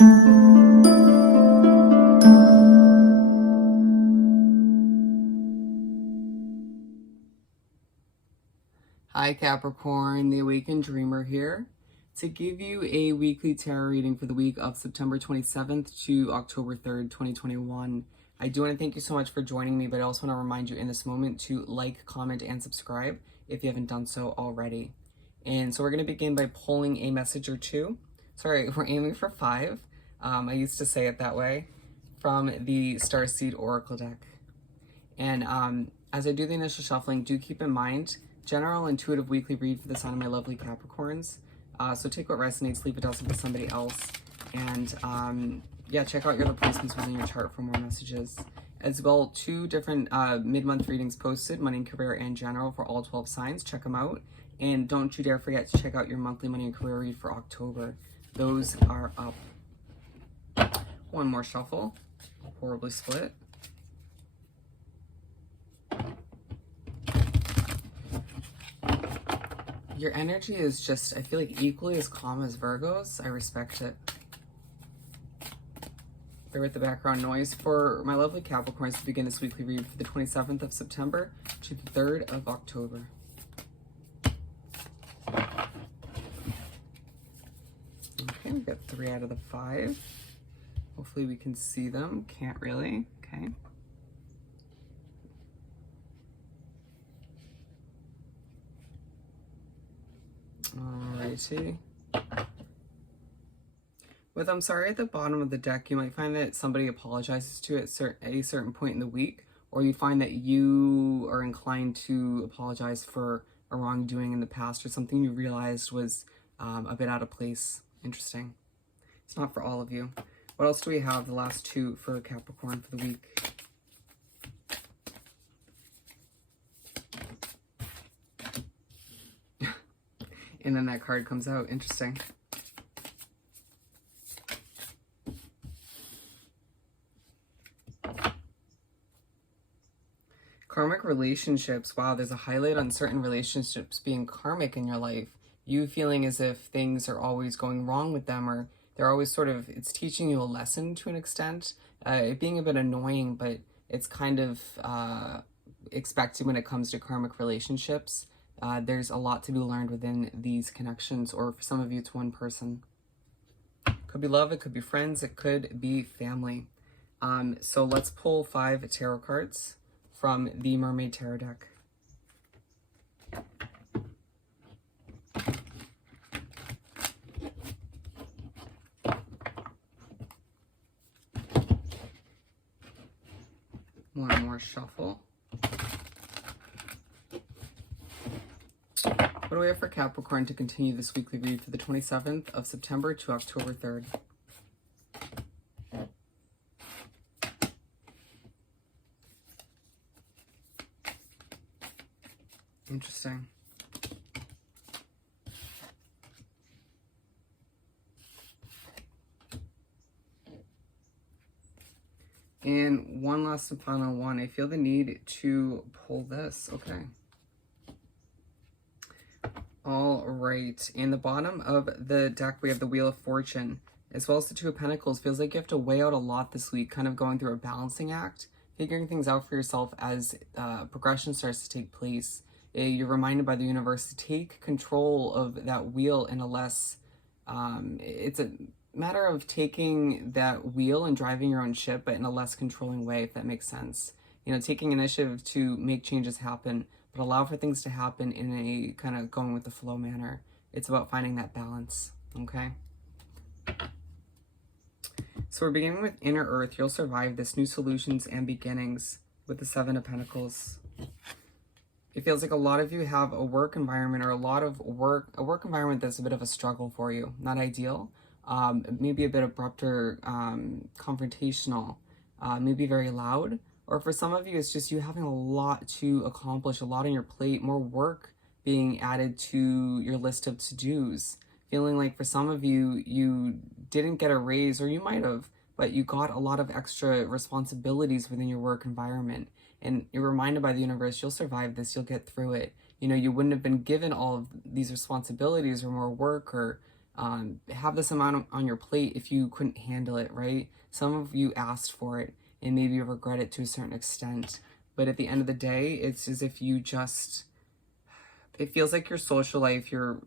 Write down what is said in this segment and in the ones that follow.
Hi Capricorn, the Awakened Dreamer here to give you a weekly tarot reading for the week of September 27th to October 3rd, 2021. I do want to thank you so much for joining me, but I also want to remind you in this moment to like, comment, and subscribe if you haven't done so already. And so we're going to begin by pulling a message or two. Sorry, we're aiming for 5. I used to say it that way, from the Starseed Oracle deck. And as I do the initial shuffling, do keep in mind, general intuitive weekly read for the sign of my lovely Capricorns. So take what resonates, leave it doesn't with somebody else. And yeah, check out your other placements within your chart for more messages. As well, 2 different mid-month readings posted, money and career and general for all 12 signs. Check them out. And don't you dare forget to check out your monthly money and career read for October. Those are up. One more shuffle. Horribly split. Your energy is just, I feel like, equally as calm as Virgo's. I respect it. Bear with the background noise. For my lovely Capricorns to begin this weekly read for the 27th of September to the 3rd of October. Okay, we got 3 out of the 5. Hopefully we can see them. Can't really. Okay. Alrighty. With I'm sorry at the bottom of the deck, you might find that somebody apologizes to at a certain point in the week, or you find that you are inclined to apologize for a wrongdoing in the past or something you realized was a bit out of place. Interesting. It's not for all of you. What else do we have? The last 2 for Capricorn for the week. And then that card comes out. Interesting. Karmic relationships. Wow, there's a highlight on certain relationships being karmic in your life. You feeling as if things are always going wrong with them, or they're always sort of, it's teaching you a lesson to an extent. It being a bit annoying, but it's kind of expected when it comes to karmic relationships. There's a lot to be learned within these connections, or for some of you, it's one person. Could be love, it could be friends, it could be family. So let's pull 5 tarot cards from the Mermaid Tarot deck. One more shuffle. What do we have for Capricorn to continue this weekly read for the 27th of September to October 3rd? Interesting. And one last and final one. I feel the need to pull this. Okay. All right. In the bottom of the deck, we have the Wheel of Fortune, as well as the 2 of Pentacles. Feels like you have to weigh out a lot this week, kind of going through a balancing act, figuring things out for yourself as progression starts to take place. You're reminded by the universe to take control of that wheel in a less, it's a matter of taking that wheel and driving your own ship, but in a less controlling way, if that makes sense. You know, taking initiative to make changes happen, but allow for things to happen in a kind of going with the flow manner. It's about finding that balance, okay? So we're beginning with Inner Earth. You'll survive this, new solutions and beginnings, with the 7 of Pentacles. It feels like a lot of you have a work environment, or a work environment that's a bit of a struggle for you. Not ideal. Maybe a bit abrupt or confrontational, maybe very loud. Or for some of you, it's just you having a lot to accomplish, a lot on your plate, more work being added to your list of to-dos. Feeling like for some of you, you didn't get a raise, or you might have, but you got a lot of extra responsibilities within your work environment. And you're reminded by the universe, you'll survive this, you'll get through it. You know, you wouldn't have been given all of these responsibilities or more work or have this amount on your plate if you couldn't handle it, right? Some of you asked for it and maybe you regret it to a certain extent. But at the end of the day, it's as if you just, it feels like your social life, your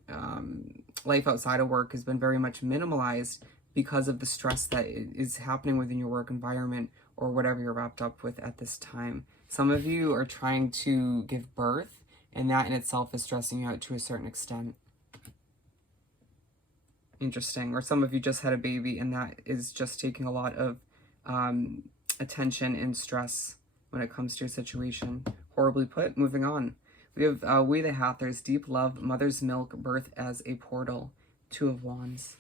life outside of work has been very much minimalized because of the stress that is happening within your work environment or whatever you're wrapped up with at this time. Some of you are trying to give birth, and that in itself is stressing you out to a certain extent. Interesting. Or some of you just had a baby, and that is just taking a lot of attention and stress when it comes to your situation. Horribly put. Moving on. We have We the Hathors, deep love, mother's milk, birth as a portal, Two of Wands.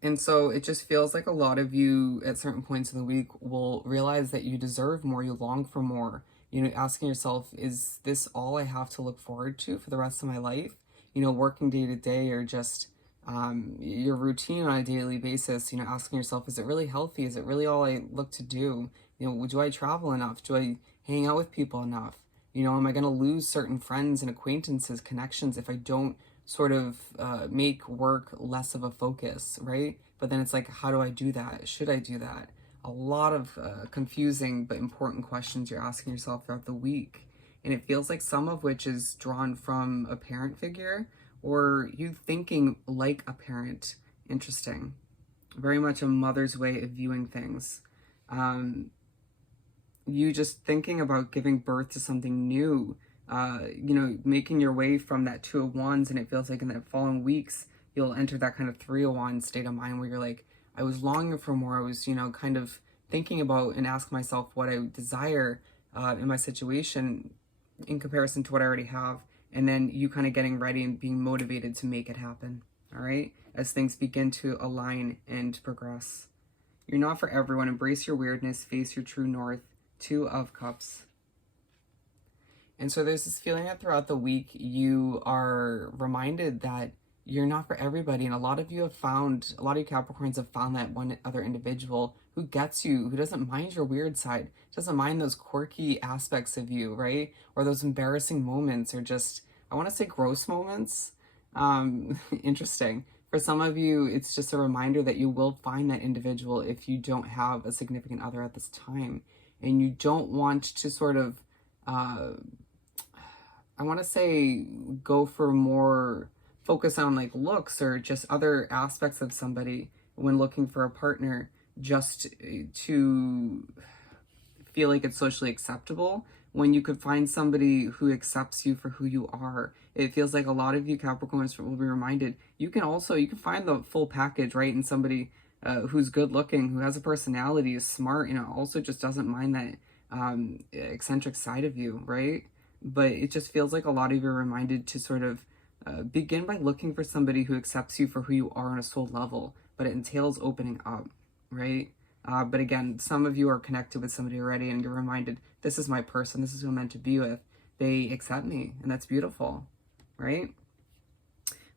And so it just feels like a lot of you at certain points in the week will realize that you deserve more, you long for more. You know, asking yourself, is this all I have to look forward to for the rest of my life? You know, working day to day or just your routine on a daily basis, you know, asking yourself, is it really healthy? Is it really all I look to do? You know, do I travel enough? Do I hang out with people enough? You know, am I going to lose certain friends and acquaintances, connections if I don't sort of make work less of a focus, right? But then it's like, how do I do that? Should I do that? A lot of confusing but important questions you're asking yourself throughout the week. And it feels like some of which is drawn from a parent figure or you thinking like a parent. Interesting. Very much a mother's way of viewing things. You just thinking about giving birth to something new, you know, making your way from that Two of Wands, and it feels like in the following weeks, you'll enter that kind of Three of Wands state of mind where you're like, I was longing for more. I was, you know, kind of thinking about and ask myself what I desire in my situation in comparison to what I already have. And then you kind of getting ready and being motivated to make it happen. All right. As things begin to align and progress. You're not for everyone. Embrace your weirdness. Face your true north. Two of Cups. And so there's this feeling that throughout the week you are reminded that you're not for everybody. And a lot of you have found, a lot of you Capricorns have found that one other individual who gets you, who doesn't mind your weird side, doesn't mind those quirky aspects of you, right? Or those embarrassing moments or just, I want to say gross moments. Interesting. For some of you, it's just a reminder that you will find that individual if you don't have a significant other at this time. And you don't want to sort of, I want to say, go for more focus on like looks or just other aspects of somebody when looking for a partner just to feel like it's socially acceptable when you could find somebody who accepts you for who you are. It feels like a lot of you Capricorns will be reminded you can find the full package, right? In somebody who's good looking, who has a personality, is smart, you know, also just doesn't mind that eccentric side of you, right? But it just feels like a lot of you are reminded to sort of begin by looking for somebody who accepts you for who you are on a soul level, but it entails opening up, right? But again, some of you are connected with somebody already and you're reminded, this is my person, this is who I'm meant to be with. They accept me, and that's beautiful, right?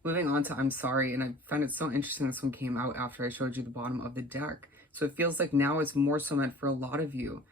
Moving on to I'm Sorry, and I found it so interesting this one came out after I showed you the bottom of the deck. So it feels like now it's more so meant for a lot of you.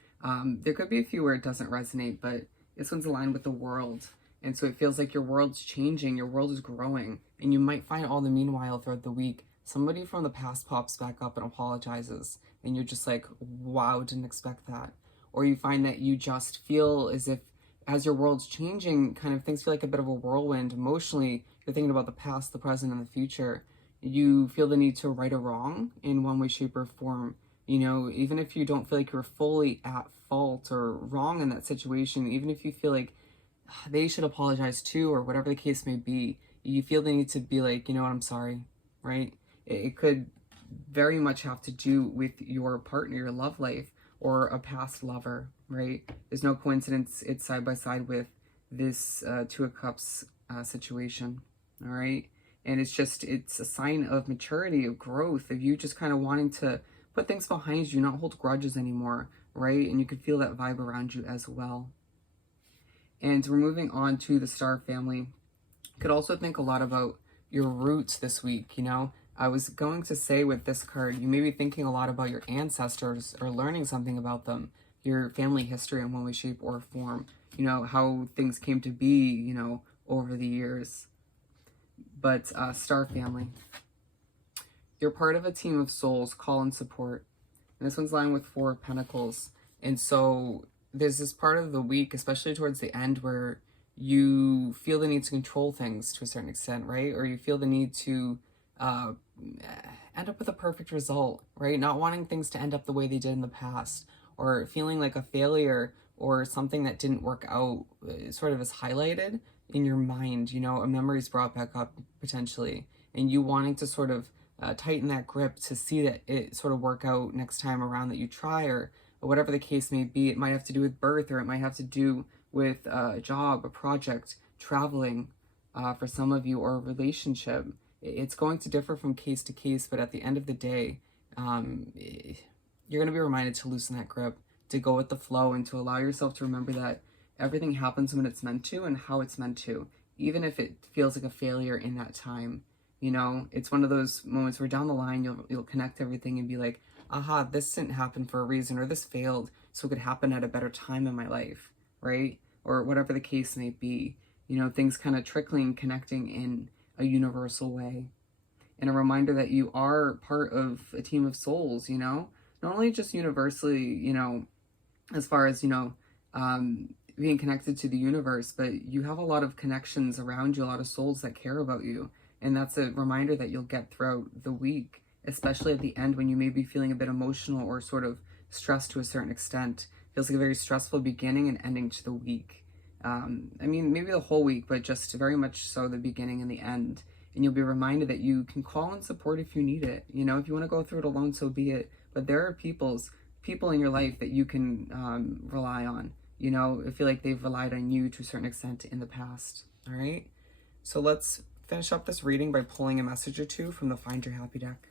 There could be a few where it doesn't resonate, but this one's aligned with the world. And so it feels like your world's changing, your world is growing, and you might find all the meanwhile throughout the week, somebody from the past pops back up and apologizes, and you're just like, wow, didn't expect that. Or you find that you just feel as if as your world's changing, kind of things feel like a bit of a whirlwind emotionally. You're thinking about the past, the present, and the future. You feel the need to right a wrong in one way, shape, or form. You know, even if you don't feel like you're fully at fault or wrong in that situation, even if you feel like they should apologize too, or whatever the case may be, you feel the need to be like, you know what, I'm sorry, right? It could very much have to do with your partner, your love life, or a past lover, right? There's no coincidence it's side by side with this Two of Cups situation, all right? And it's a sign of maturity, of growth, of you just kind of wanting to put things behind you, not hold grudges anymore, right? And you could feel that vibe around you as well. And we're moving on to the Star family. You could also think a lot about your roots this week, you know? I was going to say with this card, you may be thinking a lot about your ancestors or learning something about them, your family history in one way, shape, or form, you know, how things came to be, you know, over the years. But Star Family, you're part of a team of souls, call and support. And this one's lying with Four of Pentacles. And so there's this part of the week, especially towards the end, where you feel the need to control things to a certain extent, right? Or you feel the need to end up with a perfect result, right? Not wanting things to end up the way they did in the past, or feeling like a failure or something that didn't work out sort of is highlighted in your mind, you know, a memory's brought back up potentially, and you wanting to sort of tighten that grip to see that it sort of work out next time around that you try, or whatever the case may be. It might have to do with birth, or it might have to do with a job, a project, traveling for some of you, or a relationship. It's going to differ from case to case, but at the end of the day, you're going to be reminded to loosen that grip, to go with the flow, and to allow yourself to remember that everything happens when it's meant to and how it's meant to, even if it feels like a failure in that time. You know, it's one of those moments where down the line you'll connect everything and be like, aha, this didn't happen for a reason, or this failed so it could happen at a better time in my life, right? Or whatever the case may be. You know, things kind of trickling, connecting in a universal way. And a reminder that you are part of a team of souls, you know? Not only just universally, you know, as far as, you know, being connected to the universe, but you have a lot of connections around you, a lot of souls that care about you. And that's a reminder that you'll get throughout the week, especially at the end when you may be feeling a bit emotional or sort of stressed to a certain extent. Feels like a very stressful beginning and ending to the week. I mean, maybe the whole week, but just very much so the beginning and the end. And you'll be reminded that you can call and support if you need it. You know, if you want to go through it alone, so be it. But there are people in your life that you can rely on. You know, I feel like they've relied on you to a certain extent in the past. All right. So let's finish up this reading by pulling a message or two from the Find Your Happy deck.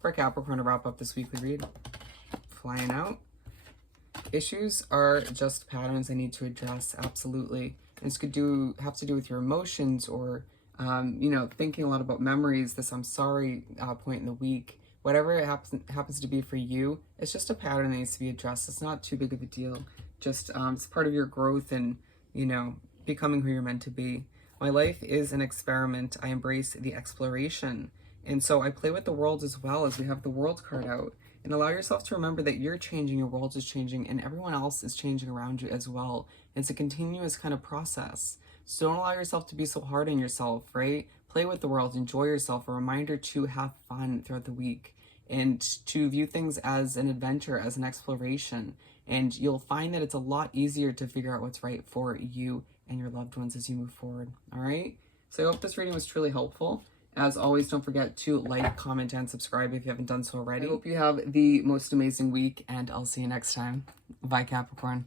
For Capricorn to wrap up this weekly read. Flying out. Issues are just patterns I need to address, absolutely. And this could have to do with your emotions, or, you know, thinking a lot about memories, this I'm sorry point in the week. Whatever it happens to be for you, it's just a pattern that needs to be addressed. It's not too big of a deal. Just it's part of your growth and, you know, becoming who you're meant to be. My life is an experiment. I embrace the exploration. And so I play with the world as well, as we have the World card out. And allow yourself to remember that you're changing, your world is changing, and everyone else is changing around you as well. It's a continuous kind of process. So don't allow yourself to be so hard on yourself, right? Play with the world, enjoy yourself. A reminder to have fun throughout the week and to view things as an adventure, as an exploration. And you'll find that it's a lot easier to figure out what's right for you and your loved ones as you move forward. All right? So I hope this reading was truly helpful. As always, don't forget to like, comment, and subscribe if you haven't done so already. I hope you have the most amazing week, and I'll see you next time. Bye, Capricorn.